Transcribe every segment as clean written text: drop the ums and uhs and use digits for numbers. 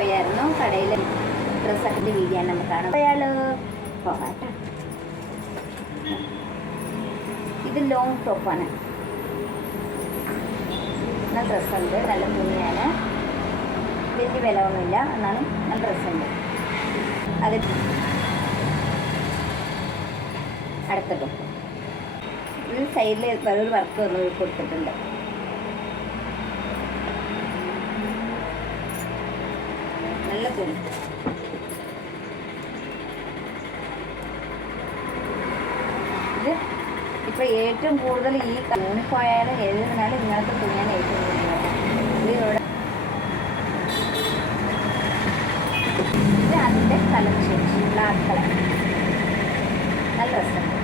പോയായിരുന്നു കടയിൽ ഡ്രസ്സൊക്കെ വീഡിയോ നമുക്ക് കാണാം. അയാൾ പോകാട്ടോ. ഇത് ലോങ് ടോപ്പാണ്. നല്ല ഡ്രസ്സുണ്ട്, നല്ല തുണിയാണ്, വലിയ വില ഒന്നുമില്ല, എന്നാലും നല്ല ഡ്രസ്സുണ്ട്. അത് അടുത്ത ടോപ്പ്. ഇത് സൈഡിൽ വേറൊരു വർക്ക് ഒന്ന് കൊടുത്തിട്ടുണ്ട്. നല്ല തുണി. ഇത് ഇപ്പോൾ ഏറ്റവും കൂടുതൽ ഈ യൂണിഫോമായാലും എഴുതുന്നാലും ഇങ്ങനത്തെ തുണിയാണ് ഏറ്റവും കൂടുതൽ. ഇത് അതിൻ്റെ കളർ ചേഞ്ച്, ബ്ലാക്ക് കളർ, നല്ല രസമുണ്ട്.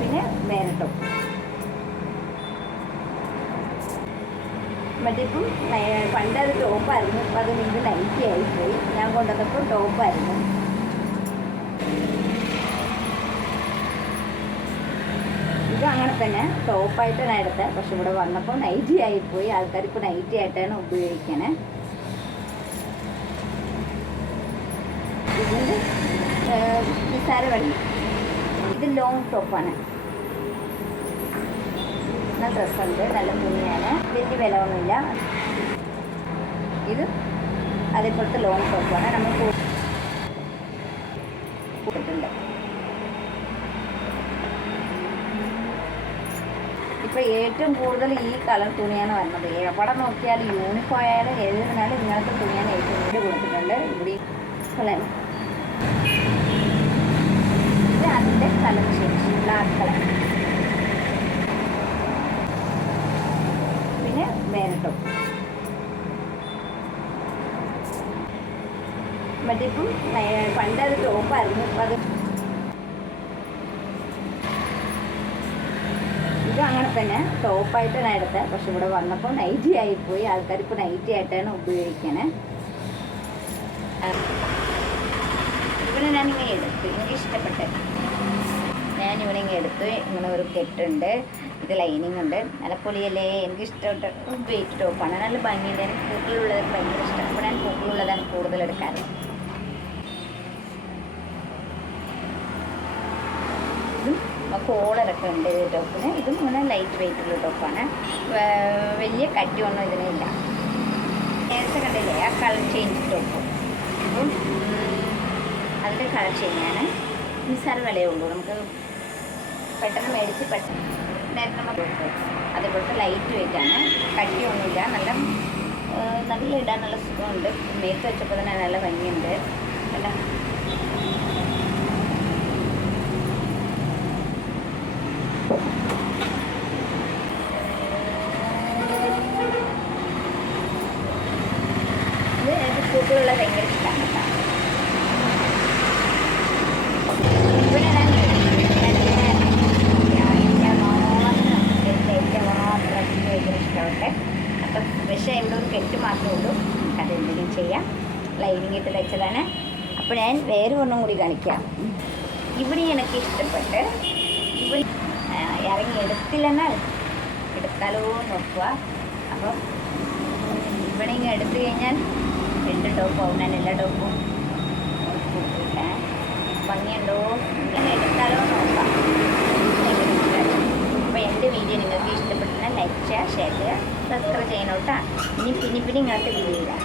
പിന്നെ വേറെ ടോപ്പ്. മറ്റേപ്പം പണ്ടത് ടോപ്പായിരുന്നു, ഇപ്പം അത് ഇത് നൈറ്റി ആയിപ്പോയി. ഞാൻ കൊണ്ടുവന്നപ്പോൾ ടോപ്പായിരുന്നു. ഇത് അങ്ങനെ തന്നെ ടോപ്പായിട്ടാണ് എടുത്തത്, പക്ഷെ ഇവിടെ വന്നപ്പോൾ നൈറ്റി ആയിപ്പോയി. ആൾക്കാർ ഇപ്പോൾ നൈറ്റി ആയിട്ടാണ് ഉപയോഗിക്കണേ. ഇതിൻ്റെ നിസ്സാര വഴി. ഇത് ലോങ് ടോപ്പാണ്. നല്ല ഡ്രസ്സുണ്ട്, നല്ല തുണിയാണ്, വലിയ വില ഒന്നുമില്ല. ഇത് അതേപോലത്തെ ലോങ് ടോപ്പാണ്. നമ്മൾ കൊടുത്തിട്ടുണ്ട്. ഇപ്പോൾ ഏറ്റവും കൂടുതൽ ഈ കളർ തുണിയാണ് വരുന്നത്. എവിടെ നോക്കിയാലും യൂണിഫോം ആയാലും എഴുതുന്നാലും ഇങ്ങനത്തെ തുണിയാണ് ഏറ്റവും കൂടുതൽ കൊടുത്തിട്ടുണ്ട്. ഇവിടെ ഇത് അതിൻ്റെ കളർ ചേഞ്ച്, ബ്ലാക്ക് കളർ. പിന്നെ വേറെ ടോപ്പ്. മറ്റേപ്പം പണ്ടത് ടോപ്പായിരുന്നു, ഇപ്പം അത് ഇത് അങ്ങനെ തന്നെ ടോപ്പായിട്ടാണ് എടുത്തത്, പക്ഷെ ഇവിടെ വന്നപ്പോൾ നൈറ്റി ആയിപ്പോയി. ആൾക്കാർ ഇപ്പോൾ നൈറ്റി ആയിട്ടാണ് ഉപയോഗിക്കണേ. ഇവിടെ ഞാനിങ്ങനെ എടുത്തു, എനിക്ക് ഇഷ്ടപ്പെട്ടത് ഞാനിവിടെ ഇങ്ങനെ എടുത്തു. ഇങ്ങനെ ഒരു കെട്ടുണ്ട്, ഇത് ലൈനിങ് ഉണ്ട്, നല്ല പൊളിയല്ലേ. എനിക്ക് ഇഷ്ടപ്പെട്ട വെയിറ്റ് ടോപ്പാണ്, നല്ല ഭംഗിയുണ്ട്. എനിക്ക് പൂക്കളുള്ളത് ഭയങ്കര ഇഷ്ടമാണ്. അപ്പോൾ ഞാൻ പൂക്കളുള്ളതാണ് കൂടുതൽ എടുക്കാറ്. ഇതും കോളറൊക്കെ ഉണ്ട് ഈ ടോപ്പിന്. ഇതും ഇങ്ങനെ ലൈറ്റ് വെയിറ്റുള്ള ടോപ്പാണ്, വലിയ കട്ടിയൊന്നും ഇതിനില്ല. നേരത്തെ കണ്ടില്ലേ ആ കളർ ചേഞ്ച് ടോപ്പ്, അപ്പം അതിൻ്റെ കളർ ചേഞ്ചാണ്. നിസ്സാര വിലയേ ഉള്ളൂ, നമുക്ക് പെട്ടെന്ന് മേടിച്ച് പെട്ടെന്ന് നേരത്തെ നമുക്ക് അതേപോലത്തെ ലൈറ്റ് വെയിറ്റാണ്, കട്ടിയൊന്നുമില്ല. നല്ല ഇടാൻ നല്ല സുഖമുണ്ട്. മേത്ത് വെച്ചപ്പോൾ തന്നെ നല്ല ഭംഗിയുണ്ട്. അല്ല ഇത് എനിക്ക് പൂക്കളുള്ള ഭയങ്കര ഇഷ്ടമാണ് കേട്ടോ. ഇവിടെ ഞാൻ ഭയങ്കര ഇഷ്ടമുണ്ട്. അപ്പം പക്ഷേ ഇവിടെ ഒരു കെട്ട് മാത്രമേ ഉള്ളൂ, അതെന്തെങ്കിലും ചെയ്യാം. ലൈനിങ് ഇട്ട് വെച്ചതാണ്. അപ്പോൾ ഞാൻ വേറെ ഒന്നും കൂടി കാണിക്കാം. ഇവിടെ എനിക്ക് ഇഷ്ടപ്പെട്ട് ഇവിടെ ഇറങ്ങി എടുത്തില്ലെന്നാൽ എടുത്താലോ നോക്കുക. അപ്പം ഇവിടെ ഇങ്ങനെ എടുത്തു കഴിഞ്ഞാൽ 2 ടോപ്പാവും. ഞാൻ എല്ലാ ടോപ്പും ഭംഗിയുണ്ടോ ഇങ്ങനെ എടുത്താലോ നോക്കാം. അപ്പോൾ എൻ്റെ വീഡിയോ നിങ്ങൾക്ക് ഇഷ്ടപ്പെട്ടാൽ ലൈക്ക് ചെയ്യുക, ഷെയർ ചെയ്യുക, സബ്സ്ക്രൈബ് ചെയ്യണം കേട്ടോ. ഇനി പിന്നെ ഇങ്ങനത്തെ വീഡിയോ ഇടാം.